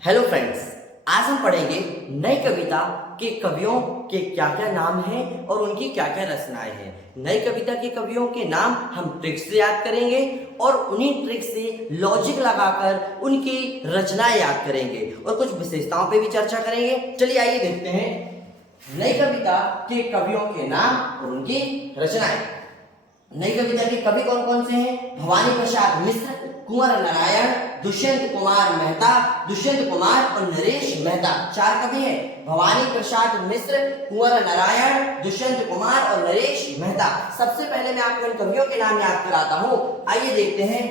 Hello friends, आज हम पढ़ेंगे नई कविता के कवियों के क्या क्या नाम हैं और उनकी क्या क्या रचनाएं हैं। नई कविता के कवियों के नाम हम ट्रिक से याद करेंगे और उन्हीं ट्रिक से लॉजिक लगाकर उनकी रचनाएं याद करेंगे और कुछ विशेषताओं पे भी चर्चा करेंगे। चलिए आइए देखते हैं नई कविता के कवियों के नाम और उनकी रचनाएं। नई कविता के कवि कौन कौन से हैं? भवानी प्रसाद मिश्र, कुंवर नारायण, दुष्यंत कुमार मेहता, दुष्यंत कुमार और नरेश मेहता। चार कवि हैं, भवानी प्रसाद मिश्र, कुंवर नारायण, दुष्यंत कुमार और नरेश मेहता। सबसे पहले मैं आपको इन कवियों के नाम याद कराता हूं। आइए देखते हैं।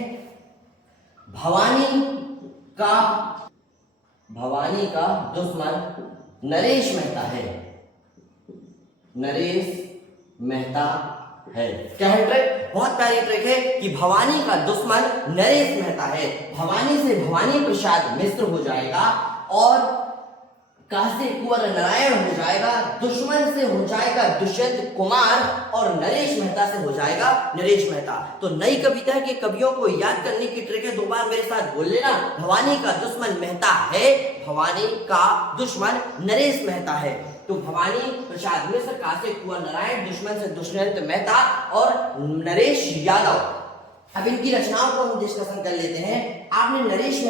भवानी का दुश्मन नरेश मेहता है। नरेश मेहता है। क्या है ट्रिक? बहुत प्यारी ट्रिक है कि भवानी का दुश्मन नरेश मेहता है। भवानी से भवानी प्रसाद मिश्र हो जाएगा और का से कुंवर नारायण हो जाएगा, दुश्मन से हो जाएगा दुष्यंत कुमार और नरेश मेहता से हो जाएगा नरेश मेहता। तो नई कविता के कवियों को याद करने की ट्रिक है, दो बार मेरे साथ बोल लेना। भवानी का दुश्मन मेहता है, भवानी का दुश्मन नरेश मेहता है। तो भवानी प्रसाद मिश्र, का से कुंवर नारायण, दुश्मन से दुष्यंत मेहता और नरेश यादव। अब इनकी रचनाओं को हम डिस्कशन कर लेते हैं। आपने नरेश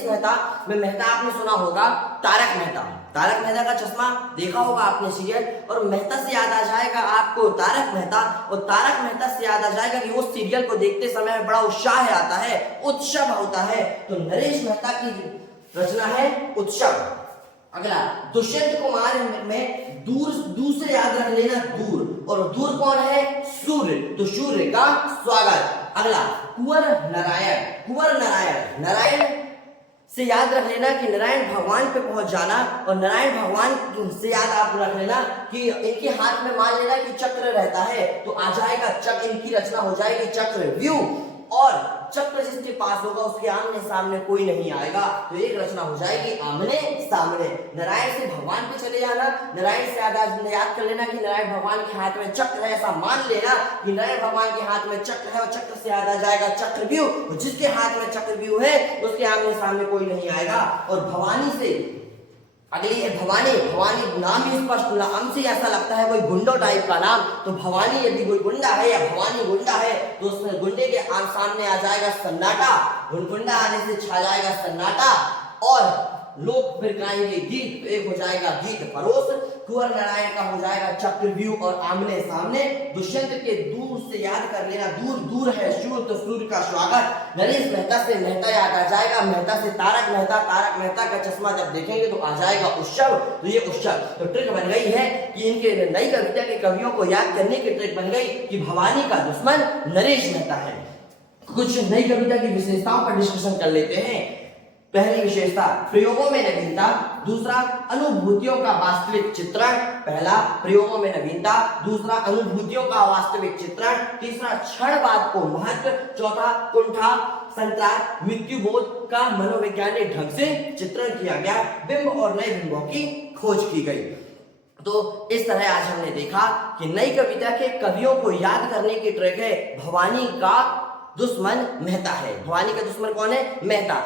मेहता में मेहता आपने सुना होगा तारक मेहता। तारक मेहता का चश्मा देखा होगा आपने सीरियल, और मेहता से याद आ जाएगा आपको तारक मेहता, और तारक मेहता से याद आ जाएगा कि उस सीरियल को देखते समय में बड़ा उत्साह आता है, उत्सव होता है। तो नरेश मेहता की रचना है उत्सव। अगला दुष्यंत कुमार में दूर से याद रख लेना, दूर, और दूर कौन है? सूर्य, तो सूर्य का स्वागत। अगला कुंवर नारायण, नारायण से याद रख लेना कि नारायण भगवान पे पहुंच जाना, और नारायण भगवान से याद आप रख लेना कि इनके हाथ में मान लेना कि चक्र रहता है, तो आ जाएगा चक्र। इनकी रचना हो जाएगी चक्रव्यूह, और चक्र जिसके पास होगा उसके आमने सामने कोई नहीं आएगा, तो एक रचना हो जाएगी आमने सामने। नारायण से भगवान पे चले जाना, नारायण से याद कर लेना कि नारायण भगवान के हाथ में चक्र है, ऐसा मान लेना कि नारायण भगवान के हाथ में चक्र है, और चक्र से याद आ जाएगा चक्रव्यूह, जिसके हाथ में चक्रव्यूह है उसके आमने सामने कोई नहीं आएगा। और भवानी से अगली है भवानी नाम ही स्पष्ट, नाम से ऐसा लगता है कोई गुंडो टाइप का नाम। तो भवानी यदि कोई गुंडा है या भवानी गुंडा है तो उसमें गुंडे के सामने आ जाएगा सन्नाटा, गुंडा आने से छा जाएगा सन्नाटा, और लोग फिर गाएंगे गीत, एक हो जाएगा गीत परोस। कुंवर नारायण का हो जाएगा चक्रव्यूह और आमने सामने। दुष्यंत के दूर से याद कर लेना, दूर है सूर्य, तो सूर्य का स्वागत। नरेश मेहता से मेहता याद आ जाएगा, मेहता से तारक मेहता का चश्मा जब देखेंगे तो आ जाएगा उत्सव, तो ये उत्सव। तो ट्रिक बन गई है कि इनके नई कविता के कवियों को याद करने की ट्रिक बन गई कि भवानी का दुश्मन नरेश मेहता है। कुछ नई कविता की विशेषताओं पर डिस्कशन कर लेते हैं। पहली विशेषता, प्रयोगों में नवीनता। दूसरा, अनुभूतियों का वास्तविक चित्रण। पहला, प्रयोगों में नवीनता। दूसरा, अनुभूतियों का वास्तविक चित्रण। तीसरा, क्षणवाद को महत्व। चौथा, कुंठा संतराग मृत्युबोध का मनोवैज्ञानिक ढंग से चित्रण किया गया। बिंब और नए बिंबों की खोज की गई। तो इस तरह आज हमने देखा कि नई कविता के कवियों को याद करने की ट्रिक है भवानी का दुश्मन मेहता है। भवानी का दुश्मन कौन है? मेहता।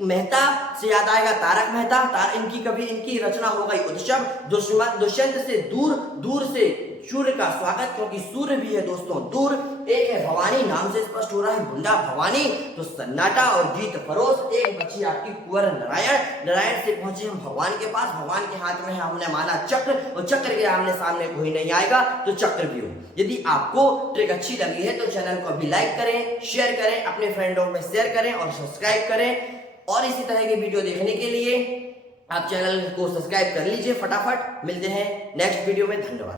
मेहता से याद आएगा तारक मेहता। इनकी रचना हो गई उत्सव। दुष्यंत से दूर से सूर्य का स्वागत, क्योंकि सूर्य भी है दोस्तों दूर। एक है भवानी, नाम से स्पष्ट हो रहा है गुंडा भवानी, तो सन्नाटा और गीत परोस। एक बची आपकी कुंवर नारायण से पहुंचे हम भगवान के पास, भगवान के हाथ में है हमने माना चक्र, और चक्र के आमने सामने कोई नहीं आएगा, तो चक्रव्यूह। यदि आपको ट्रिक अच्छी लगी है तो चैनल को अभी लाइक करें, शेयर करें, अपने फ्रेंडों में शेयर करें और सब्सक्राइब करें। और इसी तरह की वीडियो देखने के लिए आप चैनल को सब्सक्राइब कर लीजिए फटाफट। मिलते हैं नेक्स्ट वीडियो में, धन्यवाद।